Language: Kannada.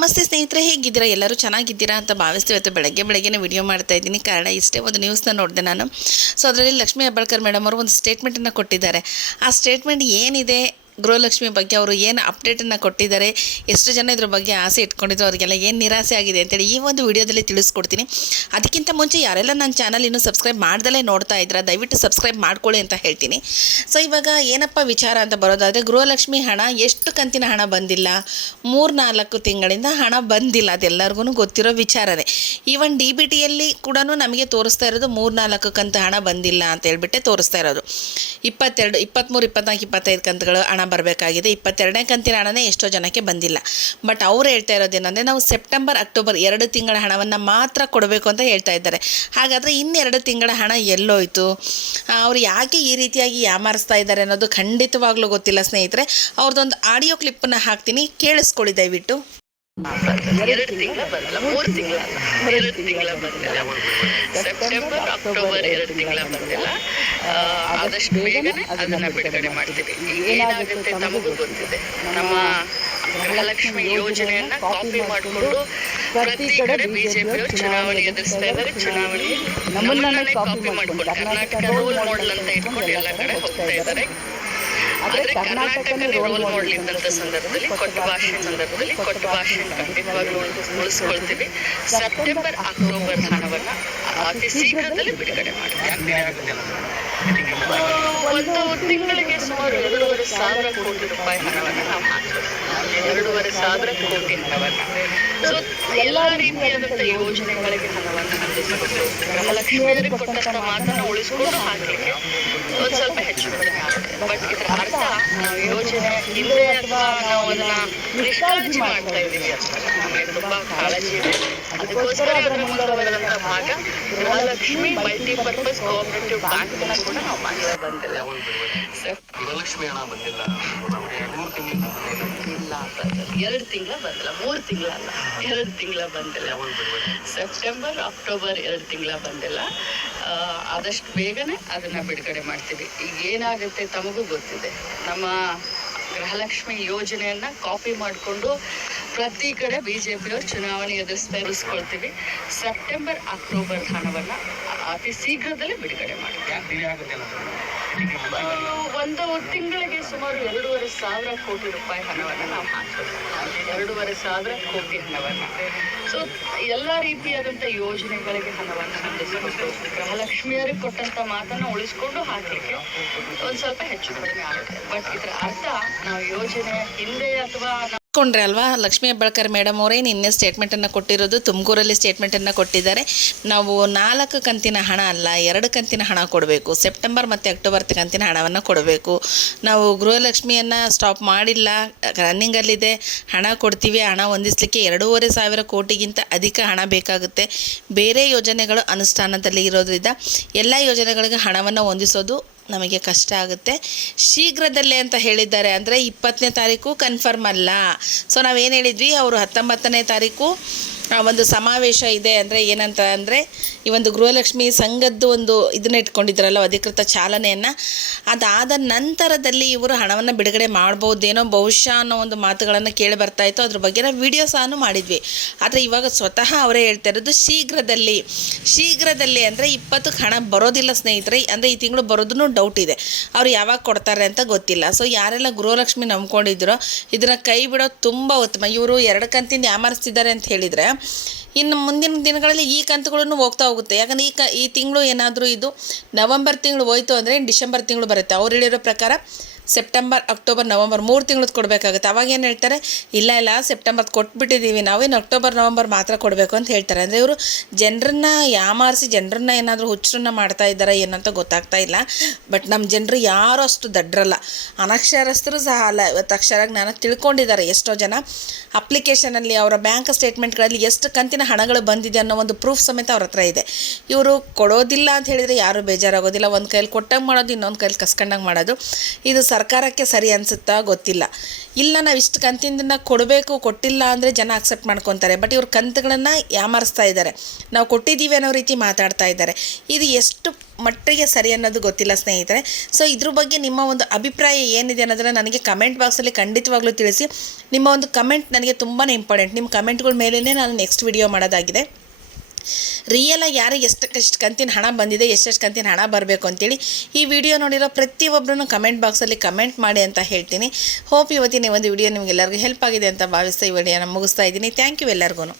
ನಮಸ್ತೆ ಸ್ನೇಹಿತರೆ, ಹೇಗಿದ್ದೀರಾ? ಎಲ್ಲರೂ ಚೆನ್ನಾಗಿದ್ದೀರಾ ಅಂತ ಭಾವಿಸ್ತೀವಿ. ಇವತ್ತು ಬೆಳಗ್ಗೆ ಬೆಳಗ್ಗೆನೇ ವಿಡಿಯೋ ಮಾಡ್ತಾ ಇದ್ದೀನಿ. ಕಾರಣ ಇಷ್ಟೇ ಒಂದು ನ್ಯೂಸ್ನ ನೋಡಿದೆ ನಾನು. ಸೊ ಅದರಲ್ಲಿ ಲಕ್ಷ್ಮೀ ಹೆಬ್ಬಾಳ್ಕರ್ ಮೇಡಮ್ ಅವರು ಒಂದು ಸ್ಟೇಟ್ಮೆಂಟನ್ನು ಕೊಟ್ಟಿದ್ದಾರೆ. ಆ ಸ್ಟೇಟ್ಮೆಂಟ್ ಏನಿದೆ? ಗೃಹಲಕ್ಷ್ಮಿ ಬಗ್ಗೆ ಅವರು ಏನು ಅಪ್ಡೇಟನ್ನು ಕೊಟ್ಟಿದ್ದಾರೆ, ಎಷ್ಟು ಜನ ಇದ್ರ ಬಗ್ಗೆ ಆಸೆ ಇಟ್ಕೊಂಡಿದ್ರು, ಅವರಿಗೆಲ್ಲ ಏನು ನಿರಾಸೆ ಆಗಿದೆ ಅಂತೇಳಿ ಈ ಒಂದು ವಿಡಿಯೋದಲ್ಲಿ ತಿಳಿಸ್ಕೊಡ್ತೀನಿ. ಅದಕ್ಕಿಂತ ಮುಂಚೆ ಯಾರೆಲ್ಲ ನನ್ನ ಚಾನಲ್ ಇನ್ನೂ ಸಬ್ಸ್ಕ್ರೈಬ್ ಮಾಡ್ದಲೇ ನೋಡ್ತಾ ಇದ್ದೀರಾ ದಯವಿಟ್ಟು ಸಬ್ಸ್ಕ್ರೈಬ್ ಮಾಡ್ಕೊಳ್ಳಿ ಅಂತ ಹೇಳ್ತೀನಿ. ಸೊ ಇವಾಗ ಏನಪ್ಪ ವಿಚಾರ ಅಂತ ಬರೋದಾದರೆ, ಗೃಹಲಕ್ಷ್ಮಿ ಹಣ ಎಷ್ಟು ಕಂತಿನ ಹಣ ಬಂದಿಲ್ಲ? ಮೂರು ನಾಲ್ಕು ತಿಂಗಳಿಂದ ಹಣ ಬಂದಿಲ್ಲ, ಅದೆಲ್ಲರಿಗೂ ಗೊತ್ತಿರೋ ವಿಚಾರನೇ. ಈವನ್ ಡಿ ಬಿ ಟಿಯಲ್ಲಿ ಕೂಡ ನಮಗೆ ತೋರಿಸ್ತಾ ಇರೋದು ಮೂರು ನಾಲ್ಕು ಕಂತು ಹಣ ಬಂದಿಲ್ಲ ಅಂತ ಹೇಳ್ಬಿಟ್ಟೆ ತೋರಿಸ್ತಾ ಇರೋದು. ಇಪ್ಪತ್ತೆರಡು, ಇಪ್ಪತ್ತ್ಮೂರು, ಇಪ್ಪತ್ನಾಲ್ಕು, ಇಪ್ಪತ್ತೈದು ಕಂತುಗಳು ಹಣ ಬರಬೇಕಾಗಿದೆ. ಇಪ್ಪತ್ತೆರಡನೇ ಕಂತಿನ ಹಣನೇ ಎಷ್ಟೋ ಜನಕ್ಕೆ ಬಂದಿಲ್ಲ. ಬಟ್ ಅವರು ಹೇಳ್ತಾ ಇರೋದೇನೆಂದರೆ ನಾವು ಸೆಪ್ಟೆಂಬರ್ ಅಕ್ಟೋಬರ್ ಎರಡು ತಿಂಗಳ ಹಣವನ್ನು ಮಾತ್ರ ಕೊಡಬೇಕು ಅಂತ ಹೇಳ್ತಾ ಇದ್ದಾರೆ. ಹಾಗಾದರೆ ಇನ್ನೆರಡು ತಿಂಗಳ ಹಣ ಎಲ್ಲೋಯ್ತು? ಅವ್ರು ಯಾಕೆ ಈ ರೀತಿಯಾಗಿ ಯಾಮಾರಿಸ್ತಾ ಇದ್ದಾರೆ ಅನ್ನೋದು ಖಂಡಿತವಾಗ್ಲೂ ಗೊತ್ತಿಲ್ಲ ಸ್ನೇಹಿತರೆ. ಅವ್ರದ್ದೊಂದು ಆಡಿಯೋ ಕ್ಲಿಪ್ಪನ್ನು ಹಾಕ್ತೀನಿ. ಕೇಳಿಸ್ಕೊಳ್ಳಿ ದಯವಿಟ್ಟು. ಎರಡು ತಿಂಗಳ ಬಂದಿಲ್ಲ ಮೂರು ತಿಂಗಳ ಎರಡು ತಿಂಗಳ ಬಂದಿಲ್ಲ. ಸೆಪ್ಟೆಂಬರ್ ಅಕ್ಟೋಬರ್ ಎರಡು ತಿಂಗಳ ಬಂದಿಲ್ಲ. ಆದಷ್ಟು ಬೇಗನೆ ಅದನ್ನ ಬಿಡುಗಡೆ ಮಾಡ್ತೀವಿ. ಏನಾಗುತ್ತೆ ನಮಗೂ ಗೊತ್ತಿದೆ. ನಮ್ಮ ಗೃಹಲಕ್ಷ್ಮಿ ಯೋಜನೆಯನ್ನ ಕಾಪಿ ಮಾಡಿಕೊಂಡು ಪ್ರತಿ ಕಡೆ ಬಿಜೆಪಿಯವರು ಚುನಾವಣೆ ಎದುರಿಸ್ತಾ ಇದ್ದಾರೆ. ಚುನಾವಣೆ ನಮ್ಮನ್ನೇ ಕಾಪಿ ಮಾಡ್ಕೊಂಡು ಕರ್ನಾಟಕ ರೋಲ್ ಮಾಡೆಲ್ ಅಂತ ಇಟ್ಕೊಂಡು ಎಲ್ಲ ಕಡೆ ಹೋಗ್ತಾ ಇದ್ದಾರೆ. ಆದ್ರೆ ಕರ್ನಾಟಕನೇ ರೋಲ್ ಮಾಡೆಲ್ ಇದ್ದಂಥ ಸಂದರ್ಭದಲ್ಲಿ ಕೊಟ್ಟ ಭಾಷೆ ಸಂದರ್ಭದಲ್ಲಿ ಕೊಟ್ಟ ಭಾಷೆ ಖಂಡಿತವಾಗ್ಲೂ ಉಳಿಸ್ಕೊಳ್ತೀವಿ. ಸೆಪ್ಟೆಂಬರ್ ಅಕ್ಟೋಬರ್ ಹಣವನ್ನು ಅತಿ ಶೀಘ್ರದಲ್ಲಿ ಬಿಡುಗಡೆ ಮಾಡ್ತೀವಿ ಆ, ಒಂದು ಸಾವಿರ ಕೋಟಿ ರೂಪಾಯಿ ಹಣವನ್ನ ನಾವು ಹಾಕ್ತೀವಿ ಎರಡೂವರೆ ಸಾವಿರ ಕೋಟಿ ಹಣವನ್ನ. ಸೊ ಎಲ್ಲಾ ರೀತಿಯಾದಂತ ಯೋಜನೆಗಳಿಗೆ ಹಣವನ್ನ ಅಂದಿಸಿಕೊಂಡು ಗೃಹಲಕ್ಷ್ಮಿಯರಿಗೆ ಕೊಟ್ಟಂತ ಮಾತನ್ನ ಉಳಿಸ್ಕೊಂಡು ಹಾಕ್ಲಿಕ್ಕೆ ಒಂದ್ ಸ್ವಲ್ಪ ಹೆಚ್ಚು ಬಟ್ ಇದರ ಅರ್ಥ ನಾವು ಯೋಜನೆ ಹಿಂದೆ ಅಥವಾ ನಾವು ಅದನ್ನ ನಿಷ್ಕಾಳಜಿ ಮಾಡ್ತಾ ಇದ್ದೀವಿ ಅಂತ. ನಮಗೆ ತುಂಬಾ ಕಾಳಜಿ ಇದೆ. ಅದಕ್ಕೋಸ್ಕರ ಅದರ ಮುಂದುವರೆದಂತ ಭಾಗ ಗೃಹಲಕ್ಷ್ಮಿ ಮಲ್ಟಿಪರ್ಪಸ್ ಕೋಆಪರೇಟಿವ್ ಬ್ಯಾಂಕ್ ಕೂಡ ನಾವು ಮಾಡ್ತಾ ಬಂದಿಲ್ಲ ಸರ್ ಗೃಹಲಕ್ಷ್ಮಿ ಹಣ ಬಂದಿಲ್ಲ ಮೂರು ಇಲ್ಲ ಎರಡು ತಿಂಗಳ ಬಂದಿಲ್ಲ ಮೂರು ತಿಂಗಳ ಅಲ್ಲ ಎರಡು ತಿಂಗಳ ಬಂದಿಲ್ಲ. ಸೆಪ್ಟೆಂಬರ್ ಅಕ್ಟೋಬರ್ ಎರಡು ತಿಂಗಳ ಬಂದಿಲ್ಲ. ಆದಷ್ಟು ಬೇಗನೆ ಅದನ್ನ ಬಿಡುಗಡೆ ಮಾಡ್ತೀವಿ. ಈಗ ಏನಾಗುತ್ತೆ ತಮಗೂ ಗೊತ್ತಿದೆ. ನಮ್ಮ ಗೃಹಲಕ್ಷ್ಮಿ ಯೋಜನೆಯನ್ನ ಕಾಪಿ ಮಾಡಿಕೊಂಡು ಪ್ರತಿ ಕಡೆ ಬಿಜೆಪಿಯವರು ಚುನಾವಣೆ ಎದುರಿಸ್ತಾ ಎದುರಿಸ್ಕೊಳ್ತೀವಿ ಸೆಪ್ಟೆಂಬರ್ ಅಕ್ಟೋಬರ್ ಹಣವನ್ನು ಅತಿ ಶೀಘ್ರದಲ್ಲೇ ಬಿಡುಗಡೆ ಮಾಡ್ತೀವಿ. ಒಂದು ತಿಂಗಳಿಗೆ ಸುಮಾರು ಎರಡೂವರೆ ಸಾವಿರ ಕೋಟಿ ರೂಪಾಯಿ ಹಣವನ್ನು ನಾವು ಹಾಕ್ತೇವೆ ಎರಡೂವರೆ ಸಾವಿರ ಕೋಟಿ ಹಣವನ್ನು. ಸೊ ಎಲ್ಲ ರೀತಿಯಾದಂಥ ಯೋಜನೆಗಳಿಗೆ ಹಣವನ್ನು ಹೊಂದಿಸಿಕೊಂಡು ಗೃಹಲಕ್ಷ್ಮಿಯರಿಗೆ ಕೊಟ್ಟಂತ ಮಾತನ್ನು ಉಳಿಸ್ಕೊಂಡು ಹಾಕಲಿಕ್ಕೆ ಒಂದು ಸ್ವಲ್ಪ ಹೆಚ್ಚು ಕಡಿಮೆ ಆಗುತ್ತೆ. ಬಟ್ ಇದರ ಅರ್ಥ, ನಾವು ಯೋಜನೆ ಹಿಂದೆ ಅಥವಾ ಕೊಂಡ್ರೆ ಅಲ್ವಾ? ಲಕ್ಷ್ಮೀ ಹೆಬ್ಬಾಳ್ಕರ್ ಮೇಡಮ್ ಅವರೇ ನಿನ್ನೆ ಸ್ಟೇಟ್ಮೆಂಟನ್ನು ಕೊಟ್ಟಿರೋದು. ತುಮಕೂರಲ್ಲಿ ಸ್ಟೇಟ್ಮೆಂಟನ್ನು ಕೊಟ್ಟಿದ್ದಾರೆ. ನಾವು ನಾಲ್ಕು ಕಂತಿನ ಹಣ ಅಲ್ಲ, ಎರಡು ಕಂತಿನ ಹಣ ಕೊಡಬೇಕು. ಸೆಪ್ಟೆಂಬರ್ ಮತ್ತು ಅಕ್ಟೋಬರ್ ಕಂತಿನ ಹಣವನ್ನು ಕೊಡಬೇಕು. ನಾವು ಗೃಹಲಕ್ಷ್ಮಿಯನ್ನು ಸ್ಟಾಪ್ ಮಾಡಿಲ್ಲ. ರನ್ನಿಂಗಲ್ಲಿದೆ ಹಣ ಕೊಡ್ತೀವಿ. ಹಣ ಹೊಂದಿಸ್ಲಿಕ್ಕೆ ಎರಡೂವರೆ ಸಾವಿರ ಕೋಟಿಗಿಂತ ಅಧಿಕ ಹಣ ಬೇಕಾಗುತ್ತೆ. ಬೇರೆ ಯೋಜನೆಗಳು ಅನುಷ್ಠಾನದಲ್ಲಿ ಇರೋದ್ರಿಂದ ಎಲ್ಲ ಯೋಜನೆಗಳಿಗೆ ಹಣವನ್ನು ಹೊಂದಿಸೋದು ನಮಗೆ ಕಷ್ಟ ಆಗುತ್ತೆ. ಶೀಘ್ರದಲ್ಲೇ ಅಂತ ಹೇಳಿದ್ದಾರೆ ಅಂದರೆ ಇಪ್ಪತ್ತನೇ ತಾರೀಕು ಕನ್ಫರ್ಮ್ ಅಲ್ಲ. ಸೊ ನಾವೇನು ಹೇಳಿದ್ವಿ? ಅವರು ಹತ್ತೊಂಬತ್ತನೇ ತಾರೀಕು ಒಂದು ಸಮಾವೇಶ ಇದೆ ಅಂದರೆ ಏನಂತ ಅಂದರೆ ಈ ಒಂದು ಗೃಹಲಕ್ಷ್ಮಿ ಸಂಘದ್ದು ಒಂದು ಇದನ್ನ ಇಟ್ಕೊಂಡಿದ್ರಲ್ಲ ಅಧಿಕೃತ ಚಾಲನೆಯನ್ನು. ಅದಾದ ನಂತರದಲ್ಲಿ ಇವರು ಹಣವನ್ನು ಬಿಡುಗಡೆ ಮಾಡ್ಬೋದೇನೋ ಬಹುಶಃ ಅನ್ನೋ ಒಂದು ಮಾತುಗಳನ್ನು ಕೇಳಿ ಬರ್ತಾ ಇತ್ತು. ಅದ್ರ ಬಗ್ಗೆ ನಾವು ವಿಡಿಯೋ ಸಹ ಮಾಡಿದ್ವಿ. ಆದರೆ ಇವಾಗ ಸ್ವತಃ ಅವರೇ ಹೇಳ್ತಾ ಇರೋದು ಶೀಘ್ರದಲ್ಲಿ ಶೀಘ್ರದಲ್ಲಿ ಅಂದರೆ ಇಪ್ಪತ್ತಕ್ಕೆ ಹಣ ಬರೋದಿಲ್ಲ ಸ್ನೇಹಿತರೆ. ಅಂದರೆ ಈ ತಿಂಗಳು ಬರೋದನ್ನು ಡೌಟ್ ಇದೆ. ಅವ್ರು ಯಾವಾಗ ಕೊಡ್ತಾರೆ ಅಂತ ಗೊತ್ತಿಲ್ಲ. ಸೊ ಯಾರೆಲ್ಲ ಗೃಹಲಕ್ಷ್ಮಿ ನಂಬ್ಕೊಂಡಿದ್ರೋ, ಇದನ್ನು ಕೈ ಬಿಡೋದು ತುಂಬ ಉತ್ತಮ. ಇವರು ಎರಡು ಕಂತಿಂದ ಯಾಮಾರಿಸ್ತಿದ್ದಾರೆ ಅಂತ ಹೇಳಿದರೆ ಇನ್ನು ಮುಂದಿನ ದಿನಗಳಲ್ಲಿ ಈ ಕಂತುಗಳನ್ನು ಹೋಗ್ತಾ ಹೋಗುತ್ತೆ. ಯಾಕಂದರೆ ಈ ಕ, ಈ ತಿಂಗಳು ಏನಾದರೂ ಇದು ನವಂಬರ್ ತಿಂಗಳು ಹೋಯ್ತು ಅಂದರೆ ಡಿಸೆಂಬರ್ ತಿಂಗಳು ಬರುತ್ತೆ. ಅವ್ರು ಹೇಳಿರೋ ಪ್ರಕಾರ ಸೆಪ್ಟೆಂಬರ್ ಅಕ್ಟೋಬರ್ ನವಂಬರ್ ಮೂರು ತಿಂಗಳದ್ದು ಕೊಡಬೇಕಾಗುತ್ತೆ. ಅವಾಗ ಏನು ಹೇಳ್ತಾರೆ? ಇಲ್ಲ ಇಲ್ಲ ಸೆಪ್ಟೆಂಬರ್ ಕೊಟ್ಬಿಟ್ಟಿದ್ದೀವಿ ನಾವು, ಇನ್ನು ಅಕ್ಟೋಬರ್ ನವಂಬರ್ ಮಾತ್ರ ಕೊಡಬೇಕು ಅಂತ ಹೇಳ್ತಾರೆ. ಅಂದರೆ ಇವರು ಜನರನ್ನ ಯಾಮಾರಿಸಿ, ಜನರನ್ನ ಏನಾದರೂ ಹುಚ್ಚರನ್ನ ಮಾಡ್ತಾ ಇದ್ದಾರೆ ಏನಂತ ಗೊತ್ತಾಗ್ತಾ ಇಲ್ಲ. ಬಟ್ ನಮ್ಮ ಜನರು ಯಾರೂ ಅಷ್ಟು ದಡ್ರಲ್ಲ. ಅನಕ್ಷರಸ್ಥರು ಸಹ ಅಲ್ಲ. ಇವತ್ತು ಅಕ್ಷರ ಜ್ಞಾನ ತಿಳ್ಕೊಂಡಿದ್ದಾರೆ ಎಷ್ಟೋ ಜನ. ಅಪ್ಲಿಕೇಶನಲ್ಲಿ ಅವರ ಬ್ಯಾಂಕ್ ಸ್ಟೇಟ್ಮೆಂಟ್ಗಳಲ್ಲಿ ಎಷ್ಟು ಕಂತಿನ ಹಣಗಳು ಬಂದಿದೆ ಅನ್ನೋ ಒಂದು ಪ್ರೂಫ್ ಸಮೇತ ಅವ್ರ ಹತ್ರ ಇದೆ. ಇವರು ಕೊಡೋದಿಲ್ಲ ಅಂತ ಹೇಳಿದರೆ ಯಾರೂ ಬೇಜಾರಾಗೋದಿಲ್ಲ. ಒಂದು ಕೈಯಲ್ಲಿ ಕೊಟ್ಟಂಗೆ ಮಾಡೋದು, ಇನ್ನೊಂದು ಕೈಯಲ್ಲಿ ಕಸ್ಕೊಂಡಂಗೆ ಮಾಡೋದು. ಇದು ಸರ್ಕಾರಕ್ಕೆ ಸರಿ ಅನಿಸುತ್ತಾ ಗೊತ್ತಿಲ್ಲ. ಇಲ್ಲ, ನಾವು ಇಷ್ಟು ಕಂತಿಂದನ್ನ ಕೊಡಬೇಕು, ಕೊಟ್ಟಿಲ್ಲ ಅಂದರೆ ಜನ ಅಕ್ಸೆಪ್ಟ್ ಮಾಡ್ಕೊತಾರೆ. ಬಟ್ ಇವ್ರ ಕಂತುಗಳನ್ನು ಯಾಮಾರಿಸ್ತಾ ಇದ್ದಾರೆ. ನಾವು ಕೊಟ್ಟಿದ್ದೀವಿ ಅನ್ನೋ ರೀತಿ ಮಾತಾಡ್ತಾ ಇದ್ದಾರೆ. ಇದು ಎಷ್ಟು ಮಟ್ಟಿಗೆ ಸರಿ ಅನ್ನೋದು ಗೊತ್ತಿಲ್ಲ ಸ್ನೇಹಿತರೆ. ಸೊ ಇದ್ರ ಬಗ್ಗೆ ನಿಮ್ಮ ಒಂದು ಅಭಿಪ್ರಾಯ ಏನಿದೆ ಅನ್ನೋದನ್ನು ನನಗೆ ಕಮೆಂಟ್ ಬಾಕ್ಸಲ್ಲಿ ಖಂಡಿತವಾಗ್ಲೂ ತಿಳಿಸಿ. ನಿಮ್ಮ ಒಂದು ಕಮೆಂಟ್ ನನಗೆ ತುಂಬಾ ಇಂಪಾರ್ಟೆಂಟ್ ನಿಮ್ಮ ಕಮೆಂಟ್ಗಳ ಮೇಲೇ ನಾನು ನೆಕ್ಸ್ಟ್ ವಿಡಿಯೋ ಮಾಡೋದಾಗಿದೆ. ರಿಯಲಾಗಿ ಯಾರಿಗೆ ಎಷ್ಟು ಎಷ್ಟು ಕಂತಿನ ಹಣ ಬಂದಿದೆ, ಎಷ್ಟೆಷ್ಟು ಕಂತಿನ ಹಣ ಬರಬೇಕು ಅಂತೇಳಿ ಈ ವಿಡಿಯೋ ನೋಡಿರೋ ಪ್ರತಿಯೊಬ್ಬರೂ ಕಮೆಂಟ್ ಬಾಕ್ಸಲ್ಲಿ ಕಮೆಂಟ್ ಮಾಡಿ ಅಂತ ಹೇಳ್ತೀನಿ. ಹೋಪ್ ಇವತ್ತಿನ ಒಂದು ವಿಡಿಯೋ ನಿಮಗೆಲ್ಲರಿಗೂ ಹೆಲ್ಪ್ ಆಗಿದೆ ಅಂತ ಭಾವಿಸ್ತಾ ಈ ವಿಡಿಯೋನ ಮುಗಿಸ್ತಾ ಇದ್ದೀನಿ. ಥ್ಯಾಂಕ್ ಯು ಎಲ್ಲರಿಗೂ